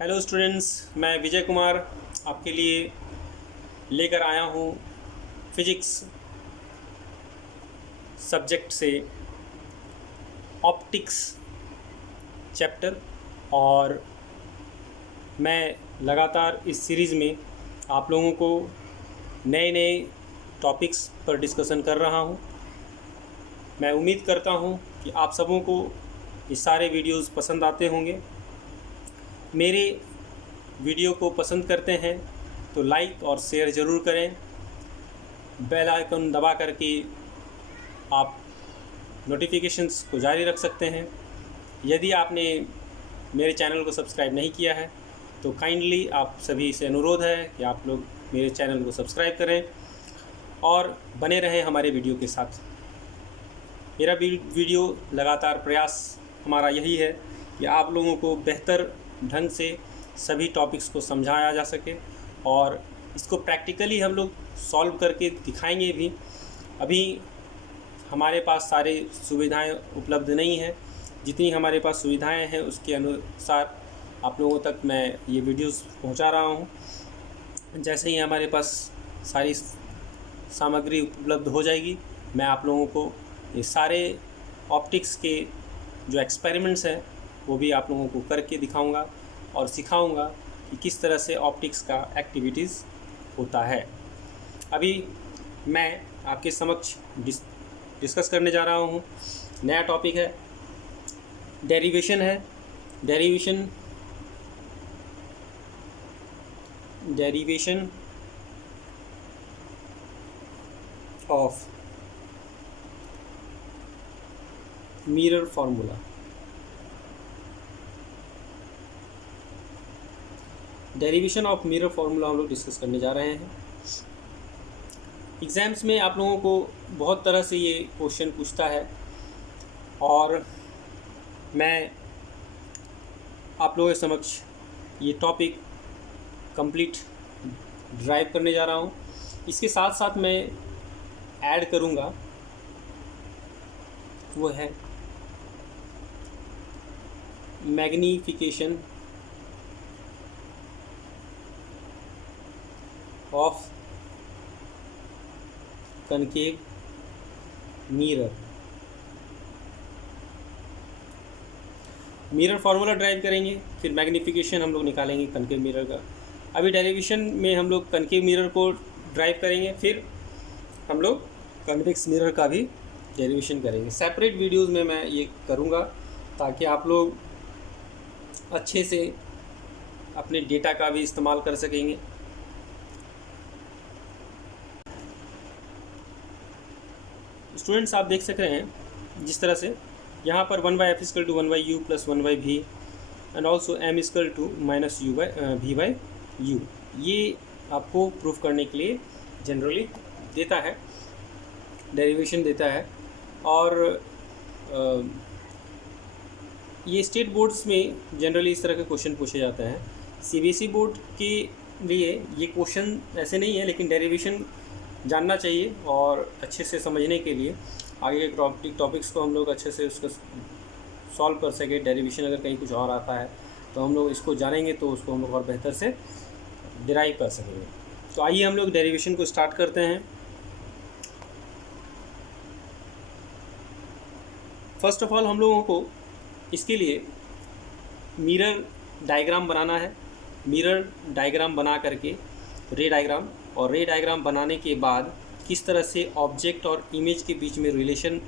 Hello students, मैं विजय कुमार आपके लिए लेकर आया हूँ फिजिक्स सब्जेक्ट से ऑप्टिक्स चैप्टर। और मैं लगातार इस सीरीज़ में आप लोगों को नए नए टॉपिक्स पर डिस्कशन कर रहा हूँ। मैं उम्मीद करता हूँ कि आप सबों को ये सारे वीडियोस पसंद आते होंगे। मेरे वीडियो को पसंद करते हैं तो लाइक और शेयर ज़रूर करें। बेल आइकन दबा करके आप नोटिफिकेशंस को जारी रख सकते हैं। यदि आपने मेरे चैनल को सब्सक्राइब नहीं किया है तो काइंडली आप सभी से अनुरोध है कि आप लोग मेरे चैनल को सब्सक्राइब करें और बने रहें हमारे वीडियो के साथ। मेरा वीडियो लगातार प्रयास हमारा यही है कि आप लोगों को बेहतर ढंग से सभी टॉपिक्स को समझाया जा सके और इसको प्रैक्टिकली हम लोग सॉल्व करके दिखाएंगे भी। अभी हमारे पास सारी सुविधाएं उपलब्ध नहीं हैं। जितनी हमारे पास सुविधाएं हैं उसके अनुसार आप लोगों तक मैं ये वीडियोस पहुंचा रहा हूं। जैसे ही हमारे पास सारी सामग्री उपलब्ध हो जाएगी मैं आप लोगों को ये सारे ऑप्टिक्स के जो एक्सपेरिमेंट्स हैं वो भी आप लोगों को करके दिखाऊंगा और सिखाऊंगा कि किस तरह से ऑप्टिक्स का एक्टिविटीज़ होता है। अभी मैं आपके समक्ष डिस्कस करने जा रहा हूँ। नया टॉपिक है, डेरिवेशन है। Derivation of mirror formula. Derivation of mirror formula हम लोग डिस्कस करने जा रहे हैं। एग्ज़ाम्स में आप लोगों को बहुत तरह से ये क्वेश्चन पूछता है और मैं आप लोगों के समक्ष ये टॉपिक कंप्लीट ड्राइव करने जा रहा हूँ। इसके साथ साथ मैं ऐड करूँगा वो है magnification of concave mirror formula drive करेंगे, फिर मैग्नीफिकेशन हम लोग निकालेंगे कनकेव मिरर का। अभी डेरिवेशन में हम लोग कनकेव मिरर को ड्राइव करेंगे, फिर हम लोग कन्वेक्स मिरर का भी डेरिवेशन करेंगे। सेपरेट वीडियोस में मैं ये करूँगा ताकि आप लोग अच्छे से अपने डेटा का भी इस्तेमाल कर सकेंगे। स्टूडेंट्स, आप देख सक रहे हैं जिस तरह से यहाँ पर 1/f = 1/u + 1/v and also m = -v/u। ये आपको प्रूफ करने के लिए जनरली देता है, डेरिवेशन देता है। और ये स्टेट बोर्ड्स में जनरली इस तरह के क्वेश्चन पूछे जाते हैं। सीबीएसई बोर्ड के लिए ये क्वेश्चन ऐसे नहीं है, लेकिन डेरिवेशन जानना चाहिए और अच्छे से समझने के लिए आगे के टॉपिक्स को हम लोग अच्छे से उसको सॉल्व कर सके। डेरिवेशन अगर कहीं कुछ और आता है तो हम लोग इसको जानेंगे तो उसको हम लोग और बेहतर से डिराइव कर सकेंगे। तो आइए हम लोग डेरिवेशन को स्टार्ट करते हैं। फर्स्ट ऑफ ऑल हम लोगों को इसके लिए मिरर डायग्राम बनाना है। मिरर डायग्राम बना करके रे डायग्राम, और रे डायग्राम बनाने के बाद किस तरह से ऑब्जेक्ट और इमेज के बीच में रिलेशन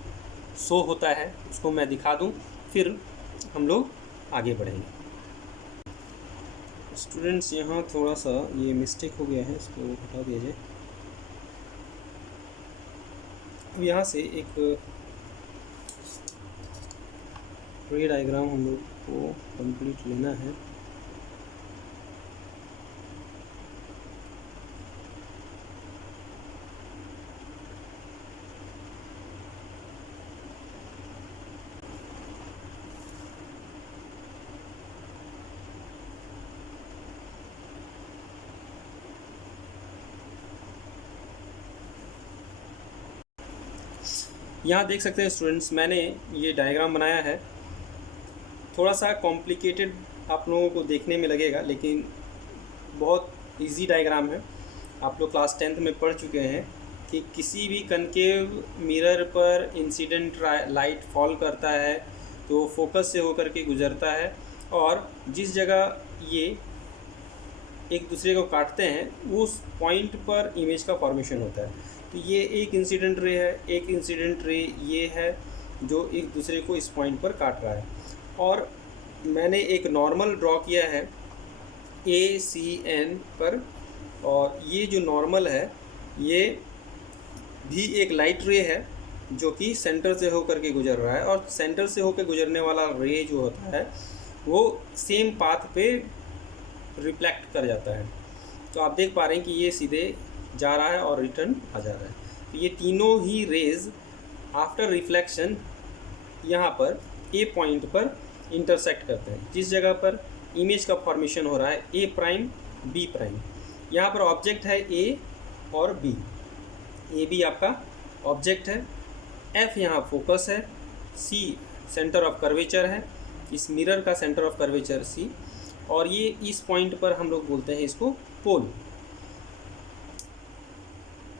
शो होता है उसको मैं दिखा दूं, फिर हम लोग आगे बढ़ेंगे। स्टूडेंट्स, यहाँ थोड़ा सा ये मिस्टेक हो गया है, इसको हटा दिया जाए। अब यहाँ से एक रे डायग्राम हम लोग को कंप्लीट लेना है। यहाँ देख सकते हैं स्टूडेंट्स, मैंने ये डायग्राम बनाया है। थोड़ा सा कॉम्प्लिकेटेड आप लोगों को देखने में लगेगा, लेकिन बहुत इजी डायग्राम है। आप लोग क्लास 10th में पढ़ चुके हैं कि किसी भी कनकेव मिरर पर इंसिडेंट लाइट फॉल करता है तो फोकस से होकर के गुजरता है, और जिस जगह ये एक दूसरे को काटते हैं उस पॉइंट पर इमेज का फॉर्मेशन होता है। तो ये एक इंसिडेंट रे है, एक इंसिडेंट रे ये है जो एक दूसरे को इस पॉइंट पर काट रहा है। और मैंने एक नॉर्मल ड्रॉ किया है ACN पर, और ये जो नॉर्मल है ये भी एक लाइट रे है जो कि सेंटर से होकर के गुजर रहा है, और सेंटर से होकर गुजरने वाला रे जो होता है वो सेम पाथ पे रिफ्लेक्ट कर जाता है। तो आप देख पा रहे हैं कि ये सीधे जा रहा है और रिटर्न आ जा रहा है। तो ये तीनों ही रेज आफ्टर रिफ्लेक्शन यहाँ पर ए पॉइंट पर इंटरसेक्ट करते हैं, जिस जगह पर इमेज का फॉर्मेशन हो रहा है A प्राइम B प्राइम। यहाँ पर ऑब्जेक्ट है A और B, AB आपका ऑब्जेक्ट है, F यहाँ फोकस है, C सेंटर ऑफ कर्वेचर है, इस मिरर का सेंटर ऑफ कर्वेचर C, और ये इस पॉइंट पर हम लोग बोलते हैं इसको पोल।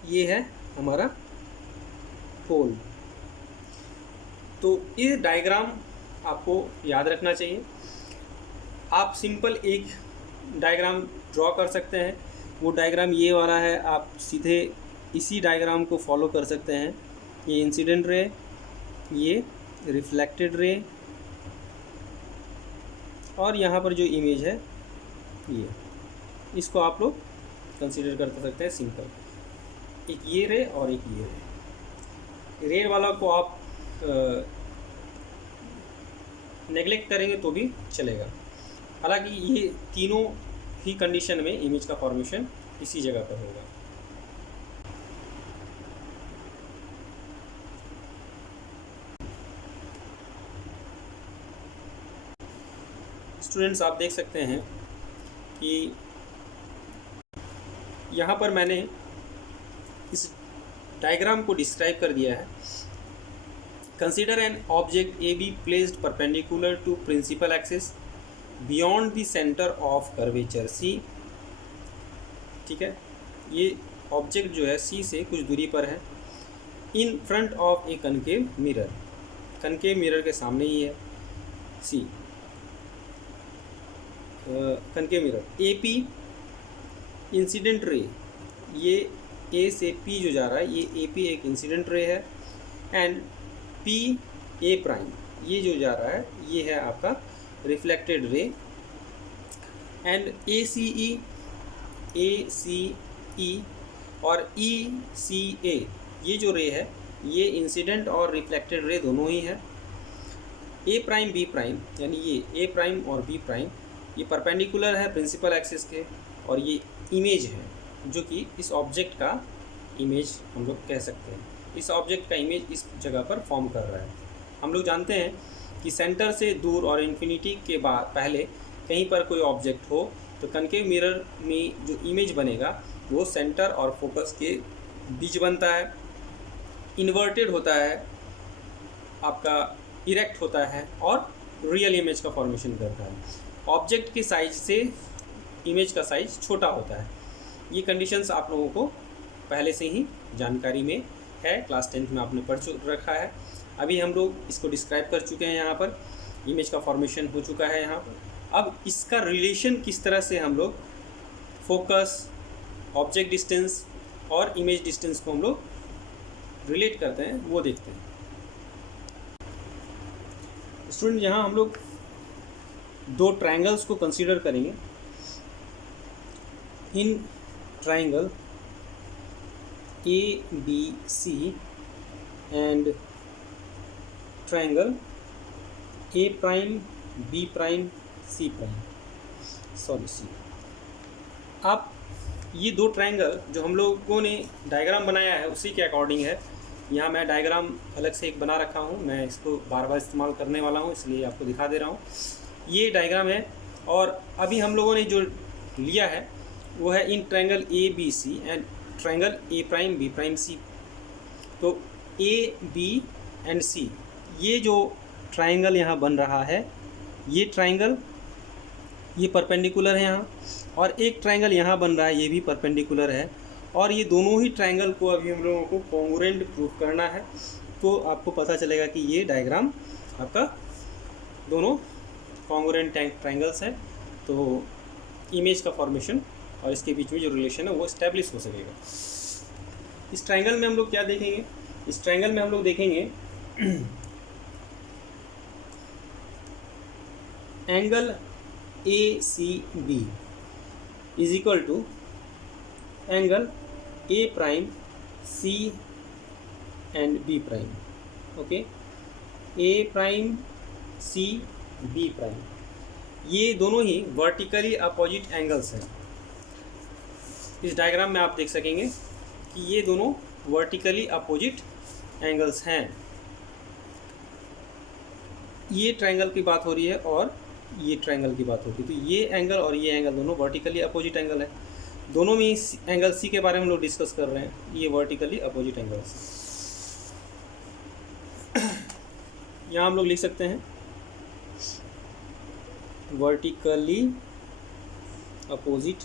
ये है हमारा पोल। तो ये डायग्राम आपको याद रखना चाहिए। आप सिंपल एक डायग्राम ड्रॉ कर सकते हैं, वो डायग्राम ये वाला है, आप सीधे इसी डायग्राम को फॉलो कर सकते हैं। ये इंसिडेंट रे, ये रिफ्लेक्टेड रे, और यहाँ पर जो इमेज है ये, इसको आप लोग कंसीडर कर सकते हैं सिंपल। एक ये रे और एक ये रे। रे वाला को आप नेगलेक्ट करेंगे तो भी चलेगा। हालांकि ये तीनों ही कंडीशन में इमेज का फॉर्मेशन इसी जगह पर होगा। स्टूडेंट्स, आप देख सकते हैं कि यहाँ पर मैंने इस डायग्राम को डिस्क्राइब कर दिया है। Consider an object AB placed perpendicular to principal axis beyond the centre of curvature C। ठीक है, ये ऑब्जेक्ट जो है C से कुछ दूरी पर है, in front of A concave mirror. Concave mirror के सामने ही है C, concave mirror. AP incident ray, ये A से P जो जा रहा है ये AP एक इंसिडेंट रे है, एंड P A प्राइम ये जो जा रहा है ये है आपका रिफ्लेक्टेड रे, एंड ACE और ECA ये जो रे है ये इंसिडेंट और रिफ्लेक्टेड रे दोनों ही है। A प्राइम B प्राइम यानी ये A प्राइम और B प्राइम ये परपेंडिकुलर है प्रिंसिपल एक्सिस के, और ये इमेज है जो कि इस ऑब्जेक्ट का इमेज हम लोग कह सकते हैं। इस ऑब्जेक्ट का इमेज इस जगह पर फॉर्म कर रहा है। हम लोग जानते हैं कि सेंटर से दूर और इन्फिनिटी के बाद पहले कहीं पर कोई ऑब्जेक्ट हो तो कनकेव मिरर में जो इमेज बनेगा वो सेंटर और फोकस के बीच बनता है, इन्वर्टेड होता है, आपका इरेक्ट होता है और रियल इमेज का फॉर्मेशन करता है। ऑब्जेक्ट के साइज से इमेज का साइज छोटा होता है। ये कंडीशंस आप लोगों को पहले से ही जानकारी में है, क्लास 10th में आपने पढ़ रखा है। अभी हम लोग इसको डिस्क्राइब कर चुके हैं, यहाँ पर इमेज का फॉर्मेशन हो चुका है यहाँ पर। अब इसका रिलेशन किस तरह से हम लोग फोकस, ऑब्जेक्ट डिस्टेंस और इमेज डिस्टेंस को हम लोग रिलेट करते हैं वो देखते हैं। स्टूडेंट, यहाँ हम लोग दो ट्रायंगल्स को कंसीडर करेंगे। In triangle ABC and triangle A prime B prime C prime, C। आप ये दो ट्रायंगल जो हम लोगों ने डायग्राम बनाया है उसी के अकॉर्डिंग है। यहाँ मैं डायग्राम अलग से एक बना रखा हूँ, मैं इसको बार बार इस्तेमाल करने वाला हूँ इसलिए आपको दिखा दे रहा हूँ। ये डायग्राम है, और अभी हम लोगों ने जो लिया है वो है in triangle ABC and triangle A prime B prime C। तो A B एंड C ये जो ट्रायंगल यहाँ बन रहा है, ये ट्रायंगल ये परपेंडिकुलर है यहाँ, और एक ट्रायंगल यहाँ बन रहा है, ये भी परपेंडिकुलर है, और ये दोनों ही ट्रायंगल को अभी हम लोगों को कॉन्ग्रुएंट प्रूव करना है। तो आपको पता चलेगा कि ये डायग्राम आपका दोनों कॉन्ग्रुएंट ट्रायंगल्स हैं, तो इमेज का फॉर्मेशन और इसके बीच में जो रिलेशन है वो इस्टेब्लिश हो सकेगा। इस ट्रायंगल में हम लोग क्या देखेंगे? इस ट्रायंगल में हम लोग देखेंगे angle ACB is equal to angle A prime C and B prime. Okay, A prime C B prime, ये दोनों ही वर्टिकली अपोजिट एंगल्स हैं। इस डायग्राम में आप देख सकेंगे कि ये दोनों वर्टिकली अपोजिट एंगल्स हैं। ये ट्रायंगल की बात हो रही है और ये ट्रायंगल की बात होती है, तो ये एंगल और ये एंगल दोनों वर्टिकली अपोजिट एंगल है। दोनों में एंगल C के बारे में हम लोग डिस्कस कर रहे हैं, ये वर्टिकली अपोजिट एंगल्स। यहाँ हम लोग लिख सकते हैं वर्टिकली अपोजिट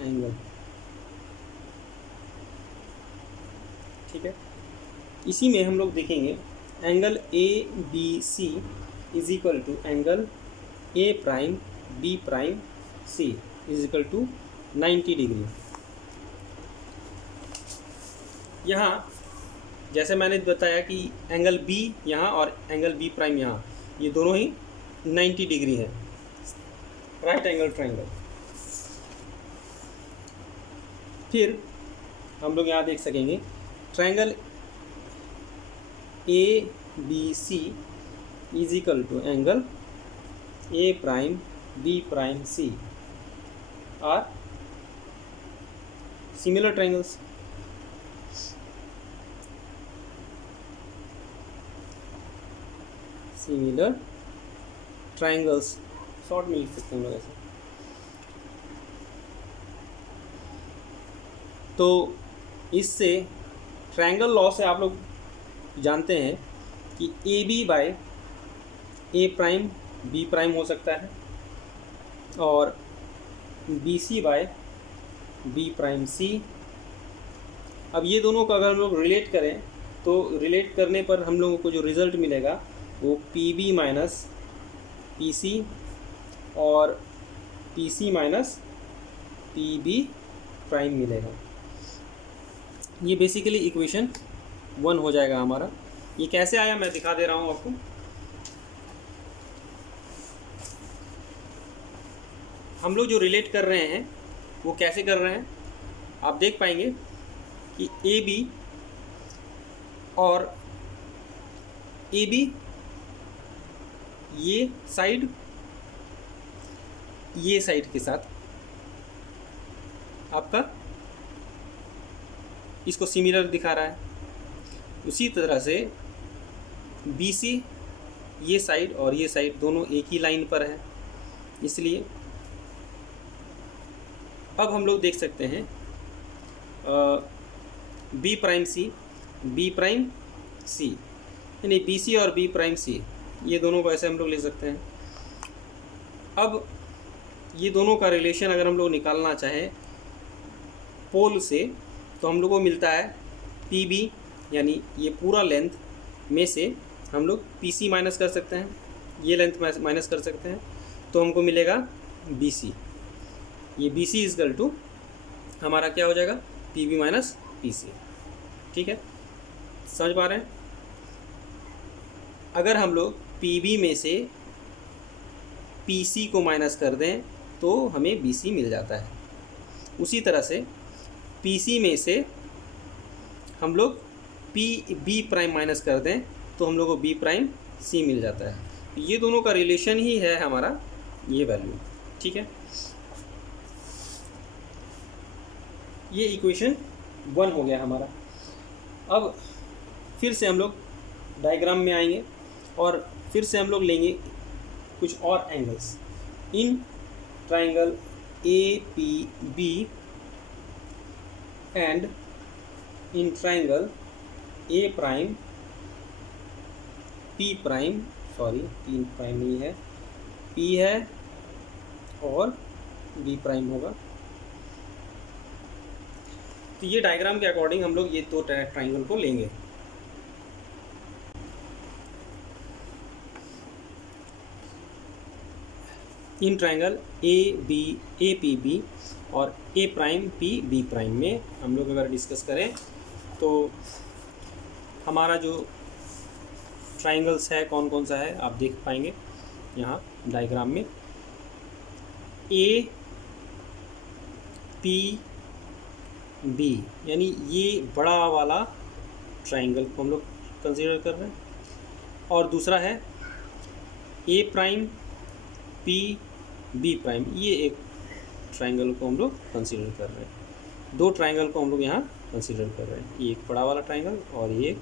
एंगल, ठीक है। इसी में हम लोग देखेंगे angle ABC is equal to angle A prime B prime C is equal to 90 degree. यहाँ जैसे मैंने बताया कि एंगल B यहाँ और एंगल B प्राइम यहाँ, ये दोनों ही 90 डिग्री है, राइट एंगल ट्रायंगल। फिर हम लोग यहाँ देख सकेंगे triangle ABC is equal to angle A prime B prime C are similar triangles. Similar triangles short में लिख सकते हैं हम लोग ऐसे। तो इससे ट्रायंगल लॉ से आप लोग जानते हैं कि AB by A prime B prime हो सकता है और BC by B prime C। अब ये दोनों को अगर हम लोग रिलेट करें तो रिलेट करने पर हम लोगों को जो रिज़ल्ट मिलेगा वो PB माइनस PC और PC माइनस PB प्राइम मिलेगा। ये बेसिकली इक्वेशन 1 हो जाएगा हमारा। ये कैसे आया मैं दिखा दे रहा हूँ आपको। हम लोग जो रिलेट कर रहे हैं वो कैसे कर रहे हैं, आप देख पाएंगे कि AB और AB ये साइड के साथ आपका इसको सिमिलर दिखा रहा है। उसी तरह से BC ये साइड और ये साइड दोनों एक ही लाइन पर है, इसलिए अब हम लोग देख सकते हैं B प्राइम C यानी BC और B प्राइम C ये दोनों को ऐसे हम लोग ले सकते हैं। अब ये दोनों का रिलेशन अगर हम लोग निकालना चाहें पोल से तो हम लोग को मिलता है PB यानी ये पूरा लेंथ में से हम लोग PC माइनस कर सकते हैं, ये लेंथ माइनस कर सकते हैं, तो हमको मिलेगा BC। ये BC इजकल टू हमारा क्या हो जाएगा PB माइनस PC। ठीक है, समझ पा रहे हैं। अगर हम लोग PB में से PC को माइनस कर दें तो हमें BC मिल जाता है। उसी तरह से PC में से हम लोग B प्राइम माइनस कर दें तो हम लोग को B प्राइम C मिल जाता है। ये दोनों का रिलेशन ही है हमारा ये वैल्यू। ठीक है, ये इक्वेशन 1 हो गया हमारा। अब फिर से हम लोग डायग्राम में आएंगे और फिर से हम लोग लेंगे कुछ और angles in triangle APB and in triangle A prime P prime sorry P prime नहीं है, P है और B प्राइम होगा। तो ये डायग्राम के अकॉर्डिंग हम लोग ये दो ट्राइंगल को लेंगे। इन ट्राइंगल ए पी बी और A prime P B prime में हम लोग अगर डिस्कस करें तो हमारा जो ट्राइंगल्स है कौन कौन सा है आप देख पाएंगे यहाँ डायग्राम में। ए पी बी यानी ये बड़ा वाला ट्राइंगल को हम लोग कंसीडर कर रहे हैं, और दूसरा है ए प्राइम पी बी प्राइम, ये एक ट्राइंगल को हम लोग कंसीडर कर रहे हैं। दो ट्राइंगल को हम लोग यहाँ कंसीडर कर रहे हैं, ये एक बड़ा वाला ट्राइंगल और ये एक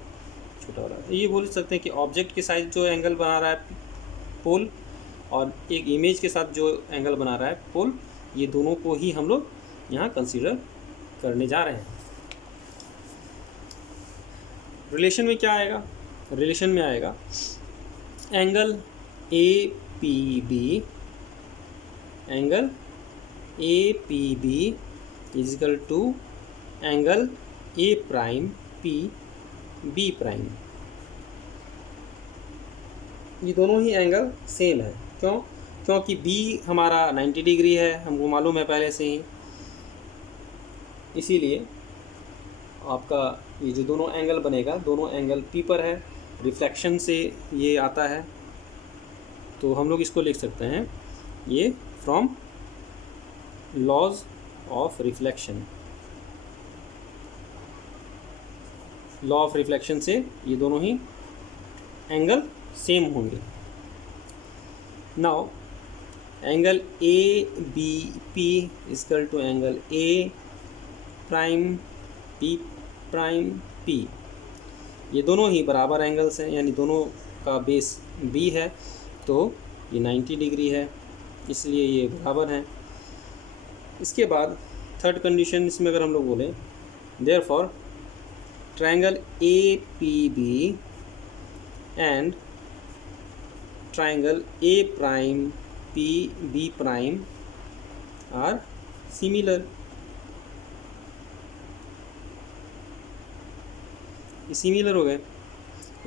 छोटा वाला। ये बोल सकते हैं कि ऑब्जेक्ट के साथ जो एंगल बना रहा है पोल और एक इमेज के साथ जो एंगल बना रहा है पोल, ये दोनों को ही हम लोग यहाँ कंसीडर करने जा रहे हैं। रिलेशन में क्या आएगा? रिलेशन में आएगा angle A P B, angle A P B is equal to angle A prime P B prime. ये दोनों ही एंगल सेम है। क्यों? क्योंकि बी हमारा 90 डिग्री है, हमको मालूम है पहले से ही, इसीलिए आपका ये जो दोनों एंगल बनेगा दोनों एंगल पी पर है, रिफ्लेक्शन से ये आता है, तो हम लोग इसको लिख सकते हैं ये from laws of reflection. Law of reflection से ये दोनों ही एंगल सेम होंगे। Now angle A B P equal to angle A prime P, ये दोनों ही बराबर एंगल्स हैं, यानी दोनों का बेस बी है, तो ये 90 डिग्री है, इसलिए ये बराबर हैं। इसके बाद थर्ड कंडीशन इसमें अगर हम लोग बोलें, therefore triangle A P B and triangle A prime P B prime are similar. ये सिमिलर हो गए।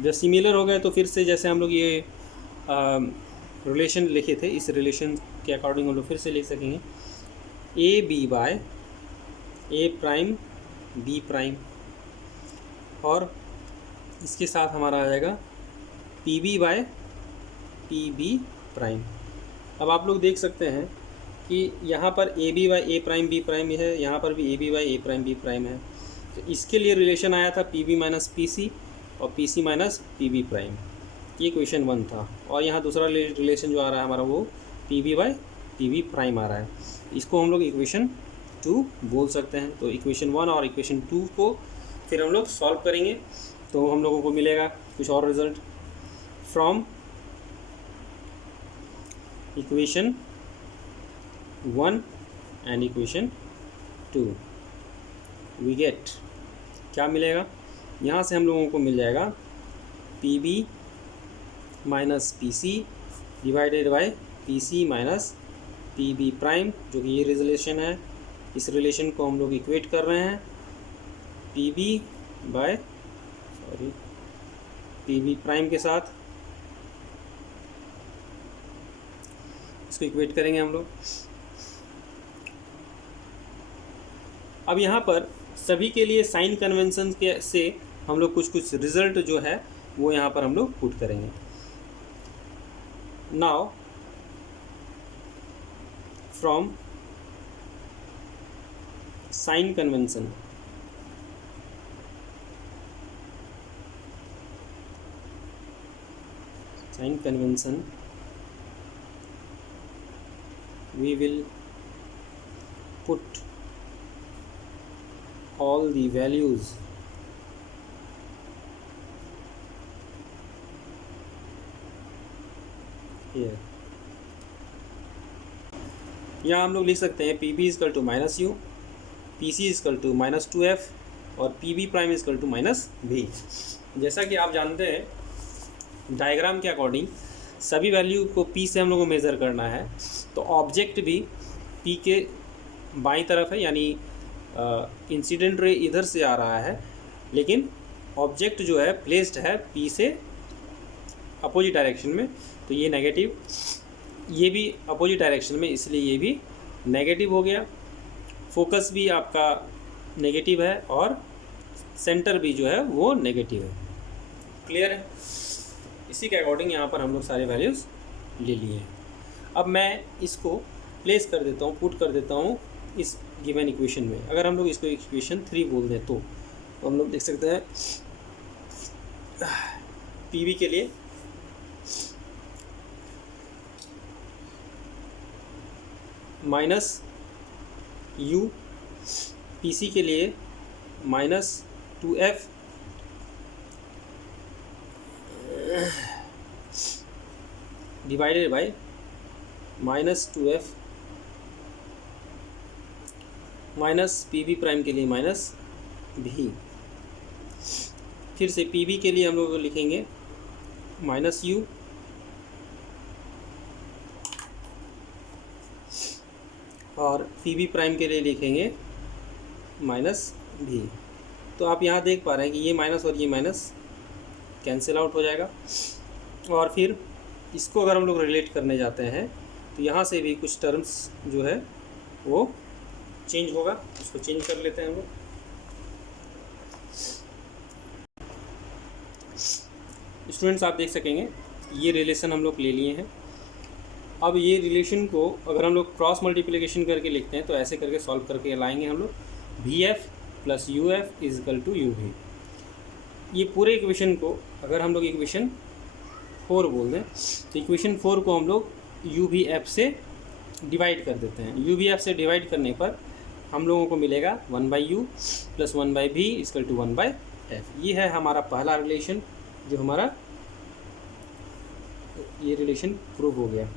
जब सिमिलर हो गए तो फिर से जैसे हम लोग ये रिलेशन लिखे थे, इस रिलेशन के अकॉर्डिंग हम लोग फिर से लिख सकेंगे A B by A prime B prime, और इसके साथ हमारा आ जाएगा P B by P B prime. अब आप लोग देख सकते हैं कि यहाँ पर A B by A prime B prime है, यहाँ पर भी A B by A prime B prime है, तो इसके लिए रिलेशन आया था P B minus P C और P C minus P B prime, ये क्वेश्चन 1 था। और यहाँ दूसरा रिलेशन जो आ रहा है हमारा वो P B by P B prime आ रहा है, इसको हम लोग इक्वेशन 2 बोल सकते हैं। तो इक्वेशन 1 और इक्वेशन 2 को फिर हम लोग सॉल्व करेंगे तो हम लोगों को मिलेगा कुछ और result. From equation 1 and equation 2 we get, क्या मिलेगा? यहाँ से हम लोगों को मिल जाएगा P B minus P C divided by P C minus P B prime, जो कि ये रिलेशन है। इस रिलेशन को हम लोग इक्वेट कर रहे हैं P B by P B prime के साथ, इसको इक्वेट करेंगे हम लोग। अब यहाँ पर सभी के लिए साइन कन्वेंशन के से हम लोग कुछ रिजल्ट जो है वो यहाँ पर हम लोग पुट करेंगे। Now from sign convention, we will put all the values here। यहाँ हम लोग लिख सकते हैं P B is equal to minus u, P C is equal to minus 2f और P B prime is equal to minus v. जैसा कि आप जानते हैं डायग्राम के अकॉर्डिंग सभी वैल्यू को P से हम लोग को मेज़र करना है, तो ऑब्जेक्ट भी P के बाईं तरफ है, यानी इंसिडेंट रे इधर से आ रहा है, लेकिन ऑब्जेक्ट जो है प्लेस्ड है P से अपोजिट डायरेक्शन में, तो ये नेगेटिव, ये भी अपोजिट डायरेक्शन में, इसलिए ये भी नेगेटिव हो गया। फोकस भी आपका नेगेटिव है और सेंटर भी जो है वो नेगेटिव है। क्लियर है? इसी के अकॉर्डिंग यहाँ पर हम लोग सारे वैल्यूज़ ले लिए हैं। अब मैं इसको प्लेस कर देता हूँ, पुट कर देता हूँ इस गिवन इक्वेशन में। अगर हम लोग इसको इक्वेशन 3 बोल दें तो हम लोग देख सकते हैं PV के लिए -u, PC के लिए -2f, divided by -2f, minus PV prime के लिए -v। फिर से PV के लिए हम लोग लिखेंगे -u और PV प्राइम के लिए लिखेंगे -v। तो आप यहाँ देख पा रहे हैं कि ये माइनस और ये माइनस कैंसिल आउट हो जाएगा। और फिर इसको अगर हम लोग रिलेट करने जाते हैं तो यहाँ से भी कुछ टर्म्स जो है वो चेंज होगा, उसको चेंज कर लेते हैं हम लोग। स्टूडेंट्स आप देख सकेंगे ये रिलेशन हम लोग ले लिए हैं। अब ये रिलेशन को अगर हम लोग क्रॉस मल्टीप्लिकेशन करके लिखते हैं तो ऐसे करके सॉल्व करके लाएंगे हम लोग, VF + UF = UV। ये पूरे इक्वेशन को अगर हम लोग इक्वेशन 4 बोल दें तो इक्वेशन 4 को हम लोग UVF से डिवाइड कर देते हैं। UVF से डिवाइड करने पर हम लोगों को मिलेगा 1/u + 1/v = 1/f। ये है हमारा पहला रिलेशन, जो हमारा ये रिलेशन प्रूव हो गया।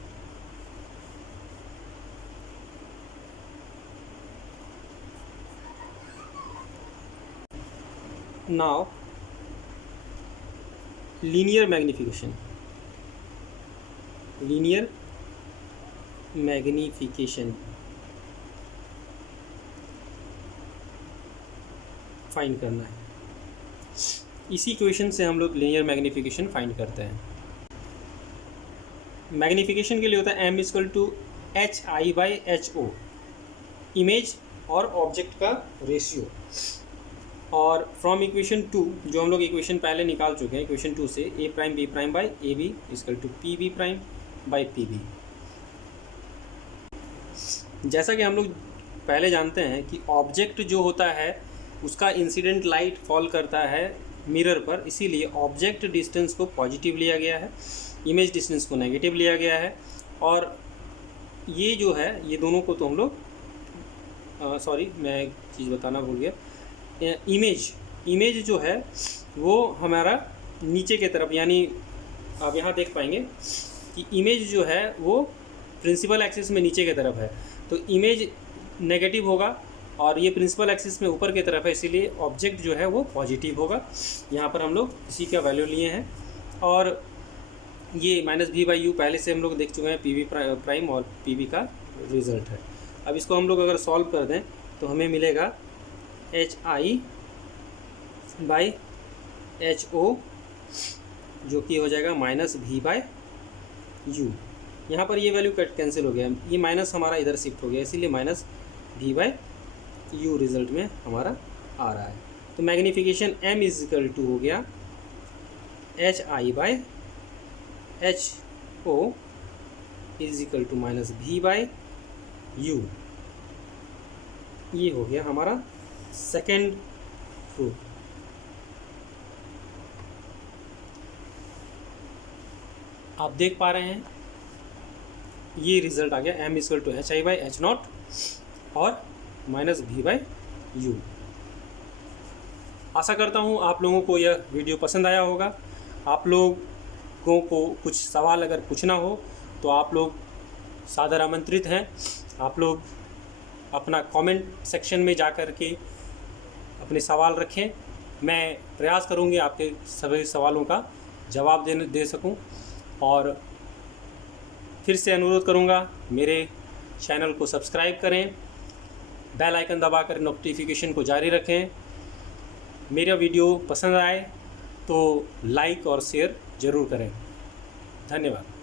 नाउ लीनियर मैग्निफिकेशन फाइंड करना है। इसी इक्वेशन से हम लोग लीनियर मैग्निफिकेशन फाइंड करते हैं। मैग्निफिकेशन के लिए होता है m = hi/ho, इमेज और ऑब्जेक्ट का रेशियो। और फ्रॉम इक्वेशन 2 जो हम लोग इक्वेशन पहले निकाल चुके हैं, इक्वेशन 2 से a' b' / ab = pb'/pb। जैसा कि हम लोग पहले जानते हैं कि ऑब्जेक्ट जो होता है उसका इंसिडेंट लाइट फॉल करता है मिरर पर, इसीलिए ऑब्जेक्ट डिस्टेंस को पॉजिटिव लिया गया है, इमेज डिस्टेंस को नेगेटिव लिया गया है। और ये जो है ये दोनों को तो हम लोग सॉरी मैं एक चीज़ बताना भूल गया। इमेज जो है वो हमारा नीचे के तरफ, यानी आप यहाँ देख पाएंगे कि इमेज जो है वो प्रिंसिपल एक्सिस में नीचे की तरफ है, तो इमेज नेगेटिव होगा और ये प्रिंसिपल एक्सिस में ऊपर की तरफ है, इसीलिए ऑब्जेक्ट जो है वो पॉजिटिव होगा। यहाँ पर हम लोग इसी का वैल्यू लिए हैं। और ये -v/u पहले से हम लोग देख चुके हैं, PV प्राइम और PV का रिज़ल्ट है। अब इसको हम लोग अगर सॉल्व कर दें तो हमें मिलेगा hi/ho जो कि हो जाएगा -v/u। यहाँ पर ये वैल्यू कट कैंसिल हो गया, ये माइनस हमारा इधर शिफ्ट हो गया, इसीलिए -v/u रिज़ल्ट में हमारा आ रहा है। तो मैग्नीफिकेशन m = हो गया hi/ho = -v/u। ये हो गया हमारा सेकेंड प्रूफ। आप देख पा रहे हैं ये रिज़ल्ट आ गया, m = hi/h0 और -v/u। आशा करता हूँ आप लोगों को यह वीडियो पसंद आया होगा। आप लोगों को कुछ सवाल अगर पूछना हो तो आप लोग सादर आमंत्रित हैं। आप लोग अपना कमेंट सेक्शन में जा कर के अपने सवाल रखें, मैं प्रयास करूँगी आपके सभी सवालों का जवाब दे सकूं। और फिर से अनुरोध करूँगा, मेरे चैनल को सब्सक्राइब करें, बेल आइकन दबाकर नोटिफिकेशन को जारी रखें। मेरा वीडियो पसंद आए तो लाइक और शेयर ज़रूर करें। धन्यवाद।